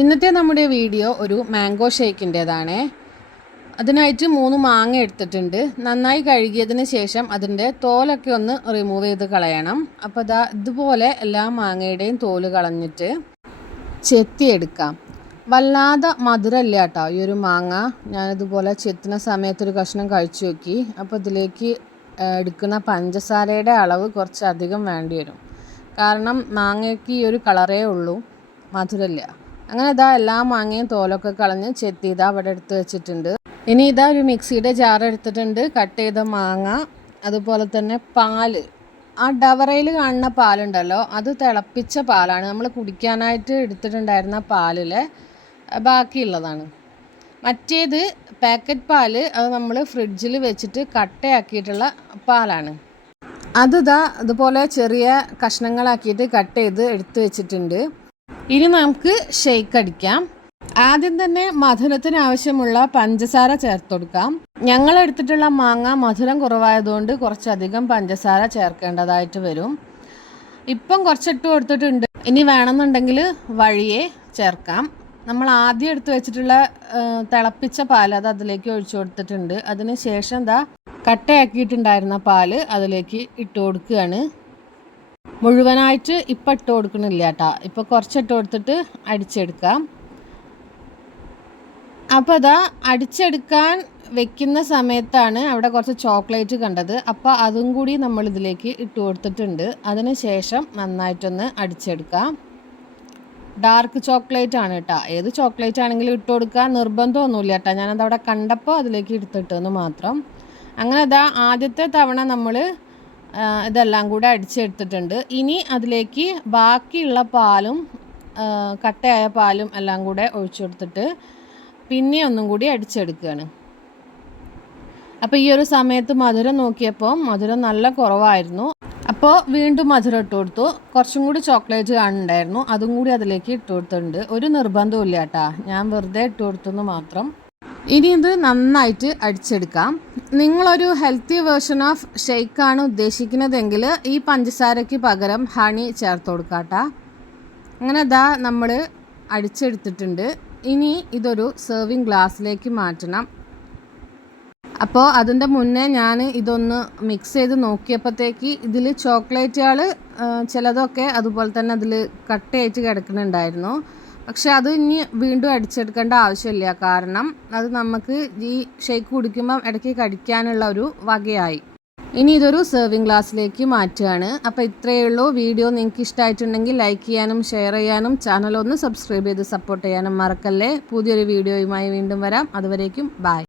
ഇന്നത്തെ നമ്മുടെ വീഡിയോ ഒരു മാംഗോ ഷേക്കിൻ്റേതാണ്. അതിനായിട്ട് 3 മാങ്ങ എടുത്തിട്ടുണ്ട്. നന്നായി കഴുകിയതിന് ശേഷം അതിൻ്റെ തോലൊക്കെ ഒന്ന് റിമൂവ് ചെയ്ത് കളയണം. അപ്പോൾ ഇതുപോലെ എല്ലാ മാങ്ങയുടെയും തോല് കളഞ്ഞിട്ട് ചെത്തിയെടുക്കാം. വല്ലാതെ മധുരമില്ല കേട്ടോ ഈ ഒരു മാങ്ങ. ഞാനിതുപോലെ ചെത്തുന്ന സമയത്തൊരു കഷ്ണം കഴിച്ചു നോക്കി. അപ്പോൾ ഇതിലേക്ക് എടുക്കുന്ന പഞ്ചസാരയുടെ അളവ് കുറച്ചധികം വേണ്ടി വരും. കാരണം മാങ്ങയ്ക്ക് ഈ ഒരു കളറേ ഉള്ളൂ, മധുരമില്ല. അങ്ങനെ എല്ലാ മാങ്ങയും തോലൊക്കെ കളഞ്ഞ് ചെത്തി അവിടെ എടുത്ത് വെച്ചിട്ടുണ്ട്. ഇനി ഒരു മിക്സിയുടെ ജാർ എടുത്തിട്ടുണ്ട്. കട്ട് ചെയ്ത മാങ്ങ, അതുപോലെ തന്നെ പാല്. ആ ഡവറയിൽ കാണുന്ന പാലുണ്ടല്ലോ, അത് തിളപ്പിച്ച പാലാണ്. നമ്മൾ കുടിക്കാനായിട്ട് എടുത്തിട്ടുണ്ടായിരുന്ന പാലിലെ ബാക്കിയുള്ളതാണ്. മറ്റേത് പാക്കറ്റ് പാല്, അത് നമ്മൾ ഫ്രിഡ്ജിൽ വെച്ചിട്ട് കട്ടയാക്കിയിട്ടുള്ള പാലാണ്. അതുപോലെ ചെറിയ കഷ്ണങ്ങളാക്കിയിട്ട് കട്ട് ചെയ്ത് എടുത്ത് വെച്ചിട്ടുണ്ട്. ഇനി നമുക്ക് ഷേക്ക് അടിക്കാം. ആദ്യം തന്നെ മധുരത്തിന് ആവശ്യമുള്ള പഞ്ചസാര ചേർത്ത് കൊടുക്കാം. ഞങ്ങൾ എടുത്തിട്ടുള്ള മാങ്ങ മധുരം കുറവായതുകൊണ്ട് കുറച്ചധികം പഞ്ചസാര ചേർക്കേണ്ടതായിട്ട് വരും. ഇപ്പം കുറച്ചിട്ട് കൊടുത്തിട്ടുണ്ട്. ഇനി വേണമെന്നുണ്ടെങ്കിൽ വഴിയെ ചേർക്കാം. നമ്മൾ ആദ്യം എടുത്ത് വെച്ചിട്ടുള്ള തിളപ്പിച്ച പാൽ അതിലേക്ക് ഒഴിച്ചു കൊടുത്തിട്ടുണ്ട്. അതിന് ശേഷം കട്ടയാക്കിയിട്ടുണ്ടായിരുന്ന പാല് അതിലേക്ക് ഇട്ട് കൊടുക്കുകയാണ്. മുഴുവനായിട്ട് ഇപ്പം ഇട്ട് കൊടുക്കണില്ല കേട്ടോ. ഇപ്പോൾ കുറച്ചിട്ട് കൊടുത്തിട്ട് അടിച്ചെടുക്കാം. അപ്പോൾ അടിച്ചെടുക്കാൻ വെക്കുന്ന സമയത്താണ് അവിടെ കുറച്ച് ചോക്ലേറ്റ് കണ്ടത്. അപ്പോൾ അതും കൂടി നമ്മൾ ഇതിലേക്ക് ഇട്ട് കൊടുത്തിട്ടുണ്ട്. അതിന് ശേഷം നന്നായിട്ടൊന്ന് അടിച്ചെടുക്കാം. ഡാർക്ക് ചോക്ലേറ്റ് ആണ് കേട്ടോ. ഏത് ചോക്ലേറ്റ് ആണെങ്കിലും ഇട്ട് കൊടുക്കാൻ നിർബന്ധമൊന്നുമില്ല കേട്ടോ. ഞാനതവിടെ കണ്ടപ്പോൾ അതിലേക്ക് എടുത്തിട്ടെന്ന് മാത്രം. അങ്ങനെ ആദ്യത്തെ തവണ നമ്മൾ ഇതെല്ലാം കൂടെ അടിച്ചെടുത്തിട്ടുണ്ട്. ഇനി അതിലേക്ക് ബാക്കിയുള്ള പാലും കട്ടയായ പാലും എല്ലാം കൂടെ ഒഴിച്ചു കൊടുത്തിട്ട് പിന്നെ ഒന്നും കൂടി അടിച്ചെടുക്കുകയാണ്. അപ്പോൾ ഈ ഒരു സമയത്ത് മധുരം നോക്കിയപ്പോൾ മധുരം നല്ല കുറവായിരുന്നു. അപ്പോൾ വീണ്ടും മധുരം ഇട്ട് കൊടുത്തു. കുറച്ചും കൂടി ചോക്ലേറ്റ് കാണുന്നുണ്ടായിരുന്നു, അതും കൂടി അതിലേക്ക് ഇട്ട് കൊടുത്തിട്ടുണ്ട്. ഒരു നിർബന്ധവും ഇല്ല കേട്ടോ, ഞാൻ വെറുതെ ഇട്ട് കൊടുത്തെന്ന് മാത്രം. ഇനി ഇത് നന്നായിട്ട് അടിച്ചെടുക്കാം. നിങ്ങളൊരു ഹെൽത്തി വേർഷൻ ഓഫ് ഷേക്കാണ് ഉദ്ദേശിക്കുന്നതെങ്കിൽ ഈ പഞ്ചസാരയ്ക്ക് പകരം ഹണി ചേർത്ത് കൊടുക്കാട്ടോ. അങ്ങനെ നമ്മൾ അടിച്ചെടുത്തിട്ടുണ്ട്. ഇനി ഇതൊരു സെർവിങ് ഗ്ലാസ്സിലേക്ക് മാറ്റണം. അപ്പോൾ അതിൻ്റെ മുന്നേ ഞാൻ ഇതൊന്ന് മിക്സ് ചെയ്ത് നോക്കിയപ്പോഴത്തേക്ക് ഇതിൽ ചോക്ലേറ്റുകൾ ചിലതൊക്കെ അതുപോലെ തന്നെ അതിൽ കട്ടയായിട്ട് കിടക്കുന്നുണ്ടായിരുന്നു. പക്ഷെ അത് ഇനി വീണ്ടും അടിച്ചെടുക്കേണ്ട ആവശ്യമില്ല. കാരണം അത് നമുക്ക് ഈ ഷേക്ക് കുടിക്കുമ്പം ഇടയ്ക്ക് കടിക്കാനുള്ള ഒരു വകയായി. ഇനി ഇതൊരു സെർവിങ് ഗ്ലാസ്സിലേക്ക് മാറ്റുകയാണ്. അപ്പോൾ ഇത്രയേ ഉള്ളൂ. വീഡിയോ നിങ്ങൾക്ക് ഇഷ്ടമായിട്ടുണ്ടെങ്കിൽ ലൈക്ക് ചെയ്യാനും ഷെയർ ചെയ്യാനും ചാനൽ ഒന്ന് സബ്സ്ക്രൈബ് ചെയ്ത് സപ്പോർട്ട് ചെയ്യാനും മറക്കല്ലേ. പുതിയൊരു വീഡിയോയുമായി വീണ്ടും വരാം. അതുവരേക്കും ബൈ.